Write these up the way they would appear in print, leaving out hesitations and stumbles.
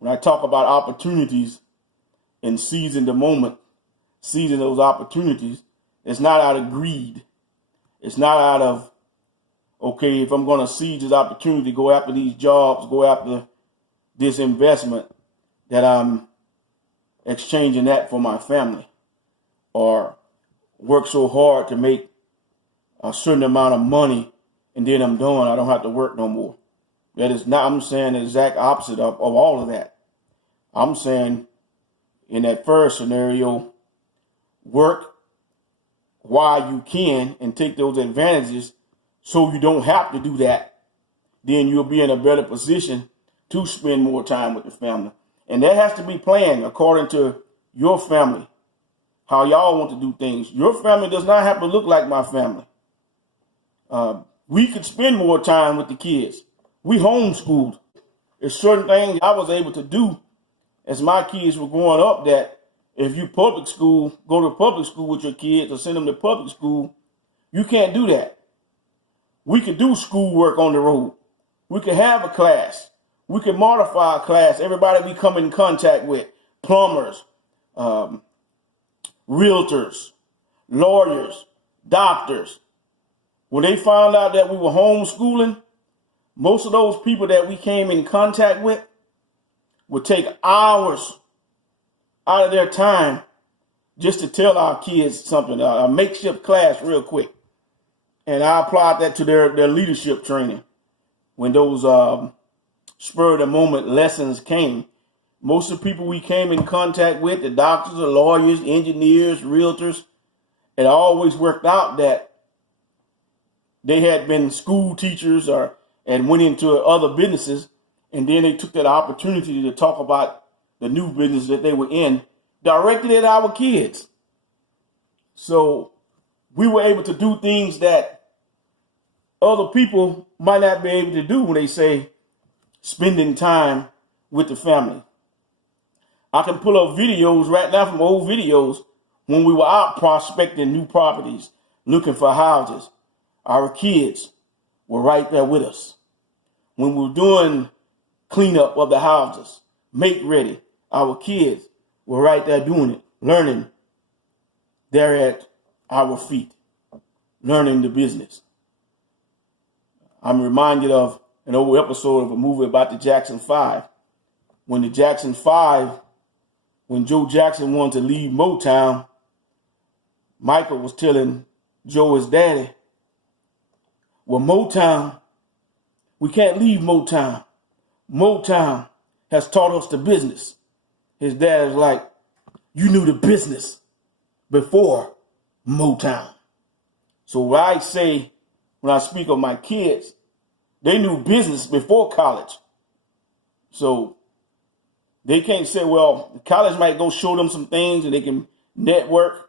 when I talk about opportunities and seizing the moment, seizing those opportunities, it's not out of greed. It's not out of, okay, if I'm going to seize this opportunity, go after these jobs, go after this investment, that I'm exchanging that for my family, or work so hard to make a certain amount of money and then I'm done. I don't have to work no more. That is not, I'm saying the exact opposite of all of that. I'm saying in that first scenario, work while you can and take those advantages so you don't have to do that. Then you'll be in a better position to spend more time with the family. And that has to be planned according to your family, how y'all want to do things. Your family does not have to look like my family. We could spend more time with the kids. We homeschooled. There's certain things I was able to do as my kids were growing up that if you public school, go to public school with your kids or send them to public school, you can't do that. We could do schoolwork on the road. We could have a class. We could modify a class. Everybody we come in contact with, plumbers, realtors, lawyers, doctors. When they found out that we were homeschooling, most of those people that we came in contact with would take hours out of their time just to tell our kids something, a makeshift class real quick. And I applied that to their leadership training. When those spur of the moment lessons came, most of the people we came in contact with, the doctors, the lawyers, engineers, realtors, it always worked out that they had been school teachers and went into other businesses, and then they took that opportunity to talk about the new business that they were in, directed at our kids. So we were able to do things that other people might not be able to do when they say spending time with the family. I can pull up videos right now from old videos when we were out prospecting new properties, looking for houses. Our kids were right there with us. When we were doing cleanup of the houses, make ready, our kids were right there doing it, learning. They're at our feet, learning the business. I'm reminded of an old episode of a movie about the Jackson 5. When the Jackson 5, when Joe Jackson wanted to leave Motown, Michael was telling Joe, his daddy, well, Motown, we can't leave Motown. Motown has taught us the business. His dad is like, you knew the business before Motown. So what I say when I speak of my kids, they knew business before college. So they can't say, well, college might go show them some things and they can network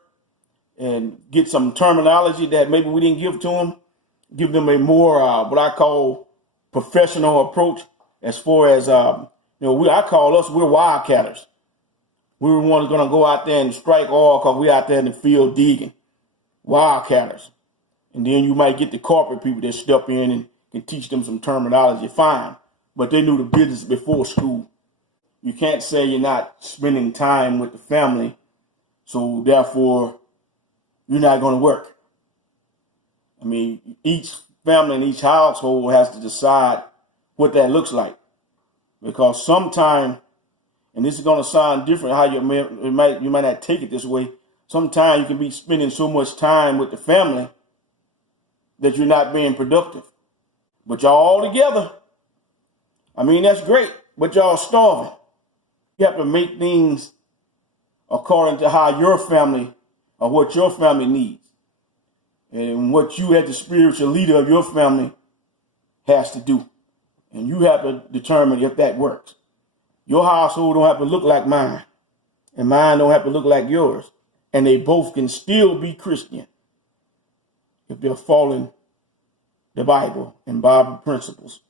and get some terminology that maybe we didn't give to them. Give them a more, what I call professional approach as far as, I call us, we're wildcatters. We were ones going to go out there and strike oil because we're out there in the field digging. Wildcatters. And then you might get the corporate people that step in and can teach them some terminology, fine. But they knew the business before school. You can't say you're not spending time with the family, so therefore you're not going to work. I mean, each family and each household has to decide what that looks like. Because sometime, and this is going to sound different, how you might not take it this way. Sometimes you can be spending so much time with the family that you're not being productive. But y'all all together, I mean, that's great, but y'all starving. You have to make things according to how your family or what your family needs. And what you as the spiritual leader of your family has to do. And you have to determine if that works. Your household don't have to look like mine. And mine don't have to look like yours. And they both can still be Christian if they're following the Bible and Bible principles.